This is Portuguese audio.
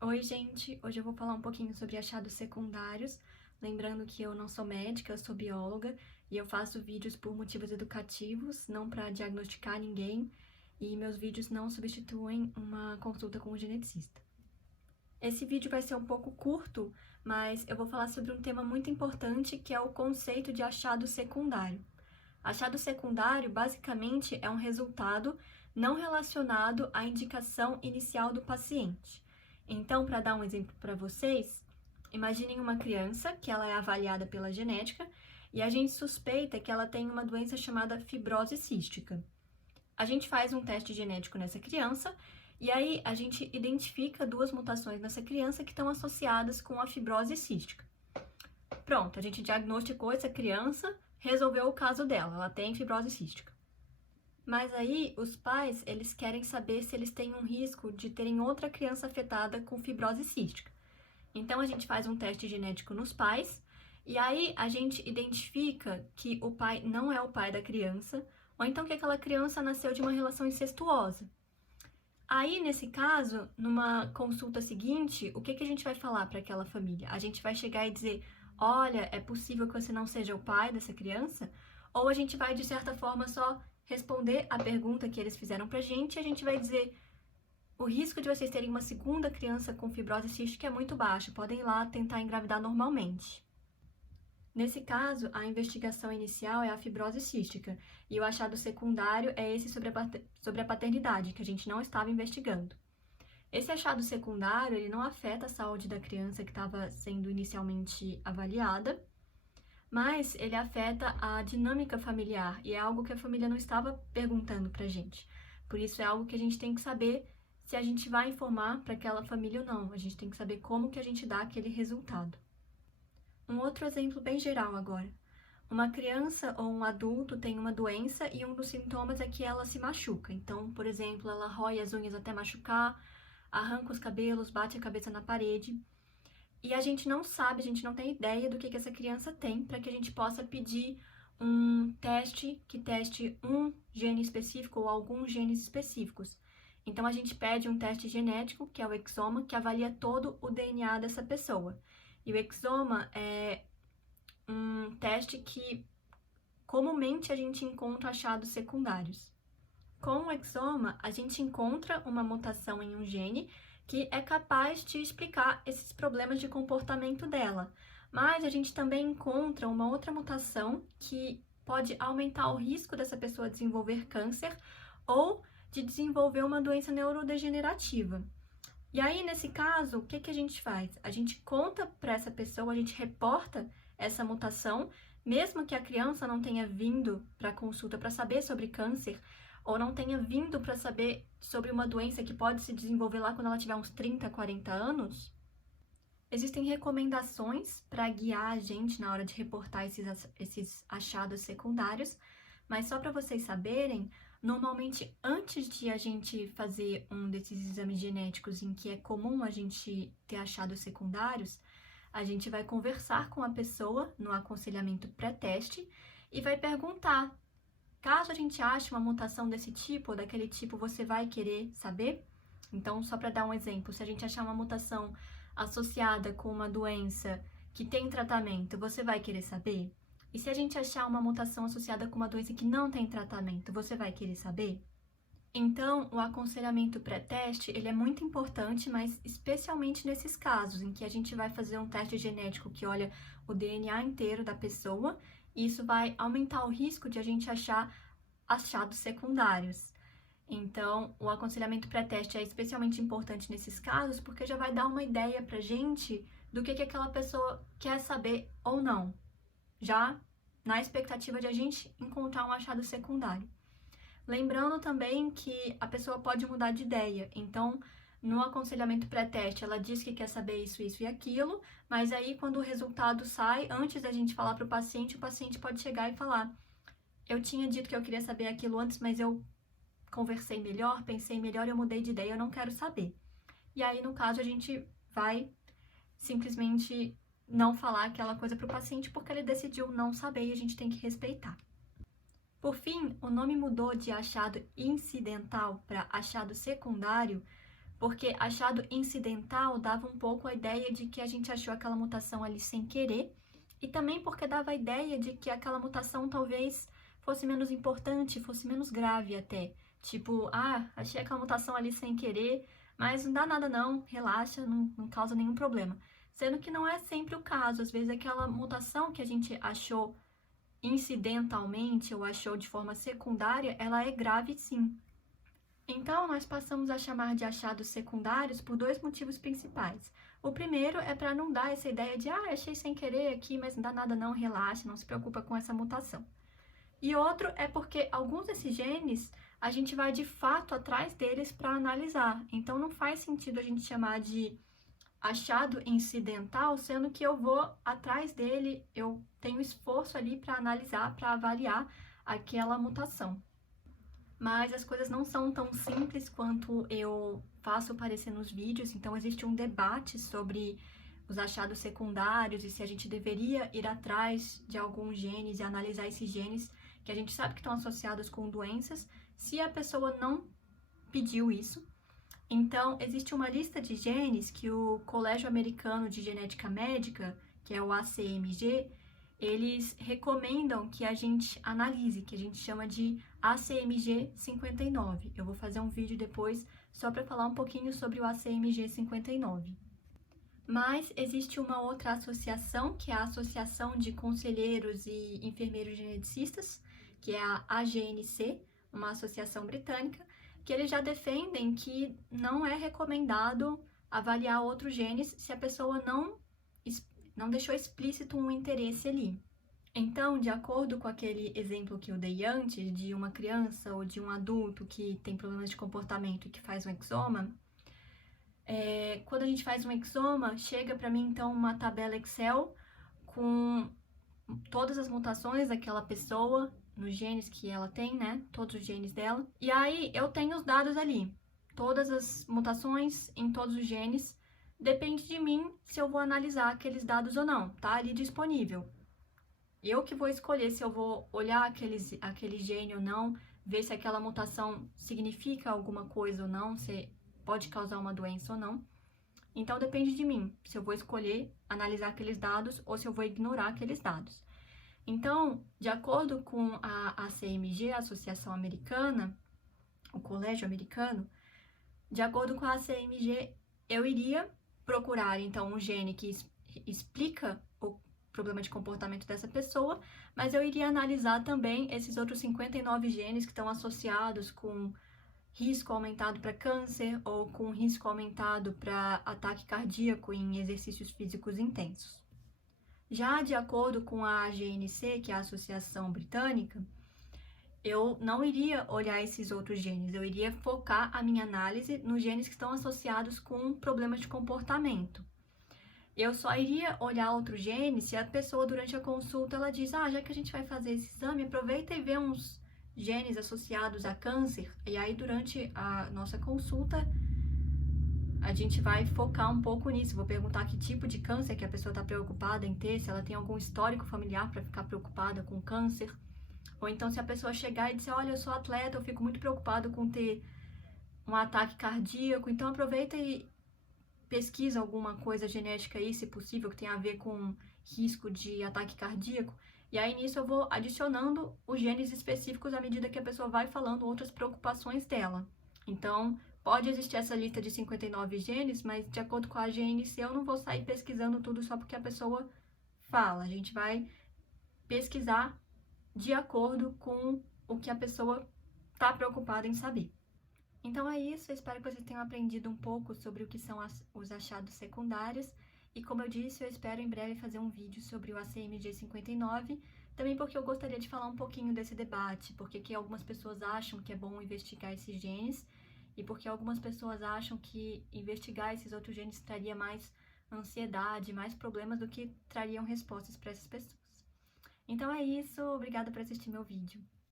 Oi, gente! Hoje eu vou falar um pouquinho sobre achados secundários. Lembrando que eu não sou médica, eu sou bióloga e eu faço vídeos por motivos educativos, não para diagnosticar ninguém, e meus vídeos não substituem uma consulta com um geneticista. Esse vídeo vai ser um pouco curto, mas eu vou falar sobre um tema muito importante que é o conceito de achado secundário. Achado secundário, basicamente, é um resultado não relacionado à indicação inicial do paciente. Então, para dar um exemplo para vocês, imaginem uma criança que ela é avaliada pela genética e a gente suspeita que ela tem uma doença chamada fibrose cística. A gente faz um teste genético nessa criança e aí a gente identifica duas mutações nessa criança que estão associadas com a fibrose cística. Pronto, a gente diagnosticou essa criança, resolveu o caso dela, ela tem fibrose cística. Mas aí os pais, eles querem saber se eles têm um risco de terem outra criança afetada com fibrose cística. Então a gente faz um teste genético nos pais e aí a gente identifica que o pai não é o pai da criança, ou então que aquela criança nasceu de uma relação incestuosa. Aí, nesse caso, numa consulta seguinte, o que a gente vai falar para aquela família? A gente vai chegar e dizer: olha, é possível que você não seja o pai dessa criança? Ou a gente vai, de certa forma, só responder a pergunta que eles fizeram pra gente e a gente vai dizer: o risco de vocês terem uma segunda criança com fibrose cística é muito baixo, podem ir lá tentar engravidar normalmente. Nesse caso, a investigação inicial é a fibrose cística e o achado secundário é esse sobre a paternidade, que a gente não estava investigando. Esse achado secundário, ele não afeta a saúde da criança que estava sendo inicialmente avaliada, mas ele afeta a dinâmica familiar e é algo que a família não estava perguntando pra gente. Por isso é algo que a gente tem que saber se a gente vai informar para aquela família ou não. A gente tem que saber como que a gente dá aquele resultado. Um outro exemplo bem geral agora. Uma criança ou um adulto tem uma doença e um dos sintomas é que ela se machuca. Então, por exemplo, ela rói as unhas até machucar, arranca os cabelos, bate a cabeça na parede. E a gente não sabe, a gente não tem ideia do que essa criança tem para que a gente possa pedir um teste que teste um gene específico ou alguns genes específicos. Então, a gente pede um teste genético, que é o exoma, que avalia todo o DNA dessa pessoa. E o exoma é um teste que comumente a gente encontra achados secundários. Com o exoma, a gente encontra uma mutação em um gene que é capaz de explicar esses problemas de comportamento dela. Mas a gente também encontra uma outra mutação que pode aumentar o risco dessa pessoa desenvolver câncer ou de desenvolver uma doença neurodegenerativa. E aí, nesse caso, o que a gente faz? A gente conta para essa pessoa, a gente reporta essa mutação, mesmo que a criança não tenha vindo para a consulta para saber sobre câncer, ou não tenha vindo para saber sobre uma doença que pode se desenvolver lá quando ela tiver uns 30, 40 anos. Existem recomendações para guiar a gente na hora de reportar esses achados secundários, mas só para vocês saberem, normalmente antes de a gente fazer um desses exames genéticos em que é comum a gente ter achados secundários, a gente vai conversar com a pessoa no aconselhamento pré-teste e vai perguntar: caso a gente ache uma mutação desse tipo ou daquele tipo, você vai querer saber? Então, só para dar um exemplo, se a gente achar uma mutação associada com uma doença que tem tratamento, você vai querer saber? E se a gente achar uma mutação associada com uma doença que não tem tratamento, você vai querer saber? Então, o aconselhamento pré-teste, ele é muito importante, mas especialmente nesses casos em que a gente vai fazer um teste genético que olha o DNA inteiro da pessoa, e isso vai aumentar o risco de a gente achar achados secundários. Então, o aconselhamento pré-teste é especialmente importante nesses casos, porque já vai dar uma ideia pra gente do que aquela pessoa quer saber ou não, já na expectativa de a gente encontrar um achado secundário. Lembrando também que a pessoa pode mudar de ideia, então, no aconselhamento pré-teste, ela diz que quer saber isso, isso e aquilo, mas aí quando o resultado sai, antes da gente falar para o paciente pode chegar e falar: eu tinha dito que eu queria saber aquilo antes, mas eu conversei melhor, pensei melhor, eu mudei de ideia, eu não quero saber. E aí, no caso, a gente vai simplesmente não falar aquela coisa para o paciente porque ele decidiu não saber e a gente tem que respeitar. Por fim, o nome mudou de achado incidental para achado secundário porque achado incidental dava um pouco a ideia de que a gente achou aquela mutação ali sem querer, e também porque dava a ideia de que aquela mutação talvez fosse menos importante, fosse menos grave até. Tipo, achei aquela mutação ali sem querer, mas não dá nada não, relaxa, não causa nenhum problema. Sendo que não é sempre o caso, às vezes aquela mutação que a gente achou incidentalmente ou achou de forma secundária, ela é grave sim. Então, nós passamos a chamar de achados secundários por dois motivos principais. O primeiro é para não dar essa ideia de, achei sem querer aqui, mas não dá nada não, relaxa, não se preocupa com essa mutação. E outro é porque alguns desses genes, a gente vai de fato atrás deles para analisar. Então, não faz sentido a gente chamar de achado incidental, sendo que eu vou atrás dele, eu tenho esforço ali para analisar, para avaliar aquela mutação. Mas as coisas não são tão simples quanto eu faço parecer nos vídeos, então existe um debate sobre os achados secundários e se a gente deveria ir atrás de alguns genes e analisar esses genes que a gente sabe que estão associados com doenças, se a pessoa não pediu isso. Então, existe uma lista de genes que o Colégio Americano de Genética Médica, que é o ACMG, eles recomendam que a gente analise, que a gente chama de ACMG 59. Eu vou fazer um vídeo depois só para falar um pouquinho sobre o ACMG 59. Mas existe uma outra associação, que é a Associação de Conselheiros e Enfermeiros Geneticistas, que é a AGNC, uma associação britânica, que eles já defendem que não é recomendado avaliar outros genes se a pessoa não deixou explícito um interesse ali. Então, de acordo com aquele exemplo que eu dei antes, de uma criança ou de um adulto que tem problemas de comportamento e que faz um exoma, quando a gente faz um exoma, chega para mim, então, uma tabela Excel com todas as mutações daquela pessoa, nos genes que ela tem, né? Todos os genes dela. E aí, eu tenho os dados ali. Todas as mutações em todos os genes. Depende de mim se eu vou analisar aqueles dados ou não. Tá ali disponível. Eu que vou escolher se eu vou olhar aquele gene ou não, ver se aquela mutação significa alguma coisa ou não, se pode causar uma doença ou não. Então, depende de mim, se eu vou escolher analisar aqueles dados ou se eu vou ignorar aqueles dados. Então, de acordo com a ACMG, a Associação Americana, o Colégio Americano, de acordo com a ACMG, eu iria procurar, então, um gene que explica o problema de comportamento dessa pessoa, mas eu iria analisar também esses outros 59 genes que estão associados com risco aumentado para câncer ou com risco aumentado para ataque cardíaco em exercícios físicos intensos. Já de acordo com a AGNC, que é a Associação Britânica, eu não iria olhar esses outros genes, eu iria focar a minha análise nos genes que estão associados com problemas de comportamento. Eu só iria olhar outros genes se a pessoa, durante a consulta, ela diz, já que a gente vai fazer esse exame, aproveita e vê uns genes associados a câncer, e aí durante a nossa consulta a gente vai focar um pouco nisso. Vou perguntar que tipo de câncer que a pessoa está preocupada em ter, se ela tem algum histórico familiar para ficar preocupada com câncer. Ou então se a pessoa chegar e dizer, olha, eu sou atleta, eu fico muito preocupado com ter um ataque cardíaco, então aproveita e pesquisa alguma coisa genética aí, se possível, que tenha a ver com risco de ataque cardíaco. E aí nisso eu vou adicionando os genes específicos à medida que a pessoa vai falando outras preocupações dela. Então, pode existir essa lista de 59 genes, mas de acordo com a GNC eu não vou sair pesquisando tudo só porque a pessoa fala. A gente vai pesquisar de acordo com o que a pessoa está preocupada em saber. Então é isso, eu espero que vocês tenham aprendido um pouco sobre o que são os achados secundários. E como eu disse, eu espero em breve fazer um vídeo sobre o ACMG 59, também porque eu gostaria de falar um pouquinho desse debate, porque que algumas pessoas acham que é bom investigar esses genes, e porque algumas pessoas acham que investigar esses outros genes traria mais ansiedade, mais problemas do que trariam respostas para essas pessoas. Então é isso, obrigada por assistir meu vídeo.